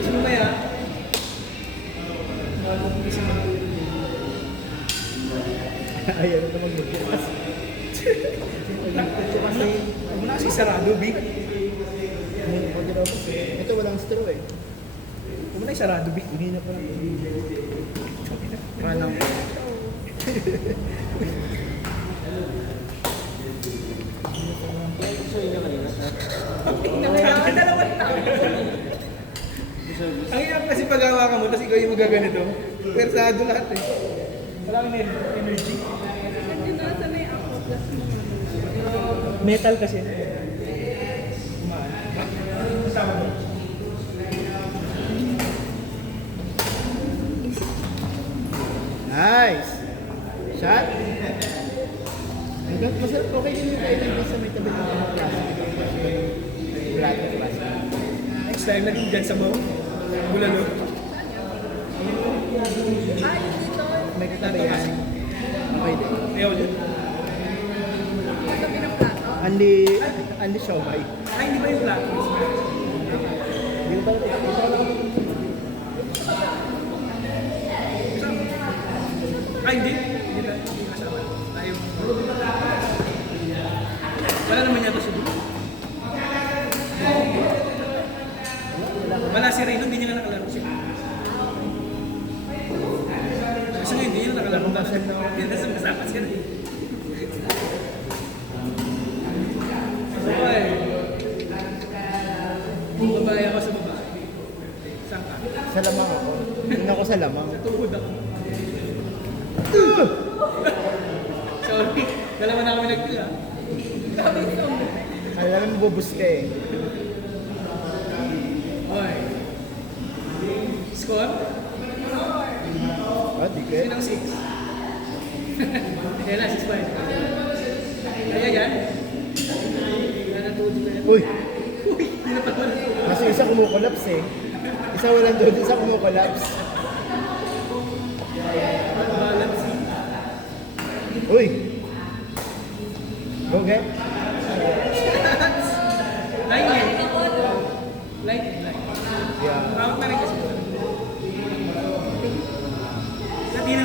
Sino ba yan? Ayaw na magbukas. Huwag na kasi sarado, Big. Ito walang straw eh. Huwag na sarado, Big. Hindi na pa lang. Ranang. Ang dalawang tao. Ang hirap kasi pag-awa ka mo, tapos ikaw yung magaganito. Persado lahat eh. Wala kang energy. Hindi na sanay ako. Plus mo Metal kasi. Nice! Shot! Hanggang masarap, okay din yung kainin sa may tabi ng mga plastic. Flat plastic. Next time, naging dyan sa mo. Bulalo. dito. May katabi yan. Okay din. Ayaw dyan. Katabi ng plato. Andi siomay. Ay, hindi ba yung plato? Hindi ko pala Ay, hindi. Hindi ba? Hindi kasama. Tayo. Wala naman yata siya dito. Wala si Reno, hindi niya na nakalaro siya. Kasi nga, hindi niya na nakalaro. Hindi na kasama siya. Babae. Babae ako sa babae. Saan ka? sa lamang ako. Hindi ako sa lamang. Tuhod ako. Sorry. Dalawa na kami nagtila. Alam mo, bubus ka eh. Okay. Score? Di ka. Sinang 6? Kaya na, 6-5. Kaya yan? Kaya natuod ko yan. Uy! Uy, hindi na pala. Kasi isa kumukolaps eh. Isa walang doon, isa kumukolaps. Balance. Uy! Go get. Line yan. Line. Yeah. Bawat na rin kasi. Lati na.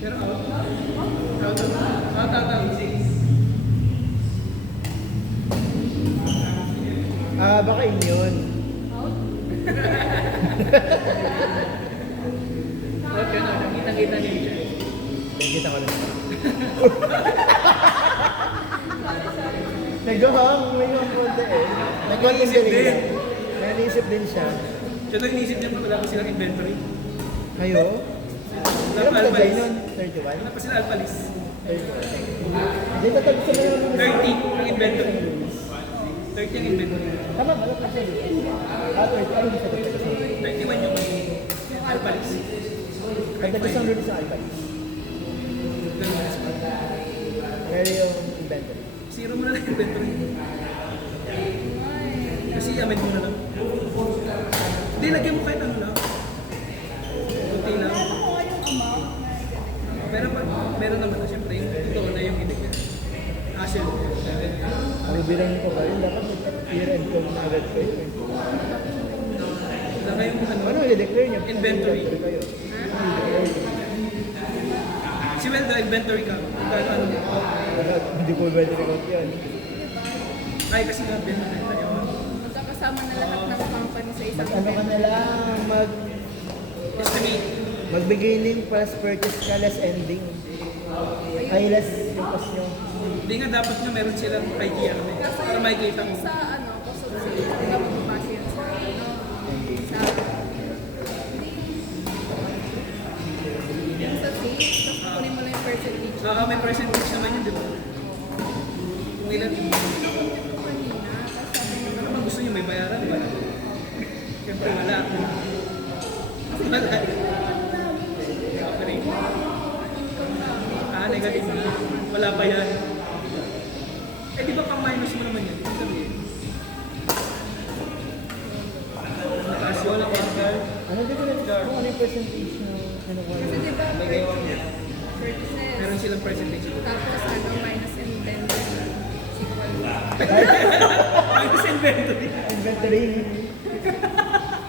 Pero out. Baka yun. Okay na, nakita-kita niyo. Nakikita ko lang. Nag-hang, may yung konti eh. Nag-konti Naisip din din. niya. Naisip din siya. Siya daw inisip niya pa wala pa silang inventory. Kayo? Wala Ilan pa pa tayo Alpalis. nun? Wala 31? pa sila Alpalis. 31. Hindi tatapos sa mga 30 ang inventory. 30 ang inventory. Tama ba? Ano siya? 30. Ano ba siya? 31 yung Alpalis. Pagdating sa lulis sa Alpalis. Pero yung inventory. Zero mo na lang inventory. Kasi amend mo na lang. Hindi, lagyan mo kahit ano lang. Kunti lang. Pero pag meron naman na siyempre, yung totoo na yung hinig niya. Asya. Bibilang niyo ko ba yun? Dapat year-end ko na agad kayo eh. Wala kayong Ano i-declare niyo? Inventory. Kayo. Si Weldo, inventory ka. Kano ano mo? Wala, hindi ko pwede record yan. Ay, kasi nga, binibenta tayo. Magkakasama na lahat ng company sa isang Ano ka na lang, Estimate. magbigay ng plus purchase ka, less ending. Ay, less yung cost nyo. Hindi nga, dapat nga meron silang idea kami. Para makikita mo. Sa ano, cost of sales, dapat mabasa yan sa ano, sa yung sa sales, tapos kunin mo lang yung percentage. May percentage naman yun, di ba? Kung ilan. Ano bang gusto nyo? May bayaran, di ba? Siyempre, wala. Wala. Offering. Negative na. Wala pa yan. Eh, di ba pang-minus mo naman yan? Sabihin. Nakaso, nakaso. Kung ano yung percentage ng ano ko. Kasi di ba, purchases, Meron silang percentage. tapos ano, minus inventory, equal. Minus inventory. Inventory.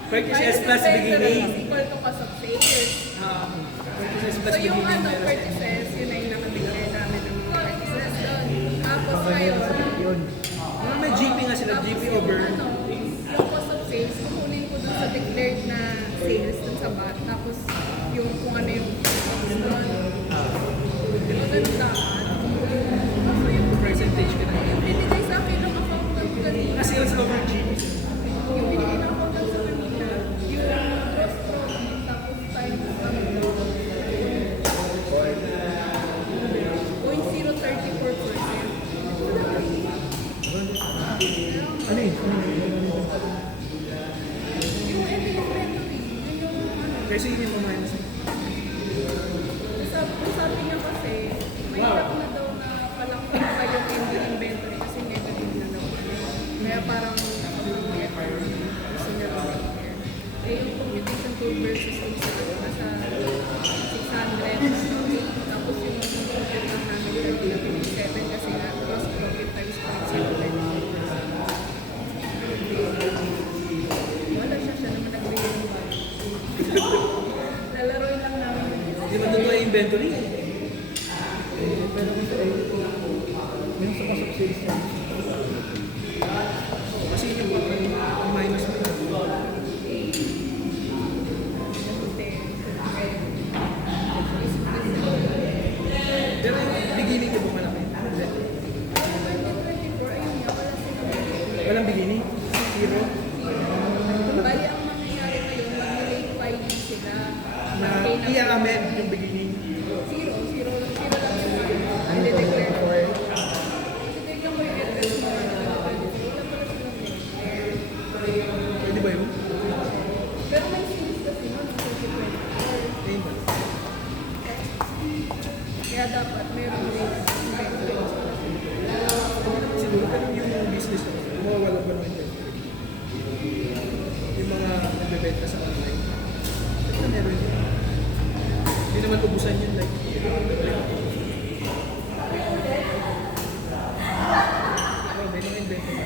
Purchases Minus plus inventory beginning. is equal to cost of sales. Purchases plus So yung beginning. ano, minus- purchases, yun ay nakabigay namin ng mga purchases doon. Tapos ngayon, Yun. May GP nga sila, tapos GP yung over. ano, yung cost of sales, kukunin ko dun sa declared na sales dun sa bat. Tapos yung kung ano yung cost doon. Di ba ganun dapat? So yung Percentage ka na. binigay sa akin ng accountant kanina. Sales over GP. Yung binigay ng accountant sa kanina, yung gross profit, tapos times ano, 0.034%. Ano yun? Yung inventory, yun yung ano. Kasi yun yung minus. Sabi niya kasi, mahirap na daw na palangkin pa yung ending inventory kasi negative na daw. Kaya parang nakapag-get gusto niya daw mag-care. Eh yung computation tool versus yung sa nasa 600. Tapos yung compute lang namin 57 kasi nga gross profit times 0.0. Wala siya naman nag-real. Lalaroin lang namin yung Di ba totoo yung inventory? Pero kasi ay, yung sa cost of sales niya. Kasi yung minus mo. Pero yung beginning di ba malaki? Walang beginning? Zero? Bali, ang mangyayari ngayon, mag-relate 5 sila. Na Pay na- i-amend yung beginning. Zero lang yung ano. Ide-declare. Kasi tignan mo yung address mo. Wala pala silang declare. Pwede ba yun? Pero may sales kasi nun, 2024. Ayun ba? Kaya dapat meron din inventory. Siguro pero yung business na mawawala ba ng inventory? Yung mga nagbebenta sa online. Basta meron yun. Hindi naman ubusan yun like. Oh, may mga inventory.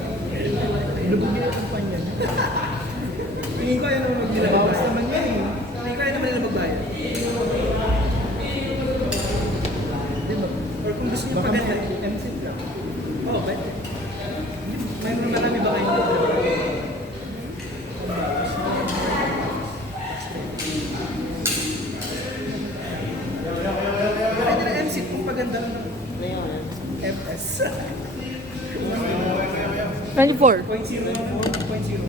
Lubog nila yung kumpanya niya. Tingin ko ayaw naman mag-nila Bawas magbayad. naman yan eh. Tingin ko ayaw naman nila magbayad. Di ba? Or kung gusto nyo Baka paganda. MC ka. Oo, pwede. May marami ba kayong Pwede na MC kung paganda lang ng FS. 24. 0.0, 4.0.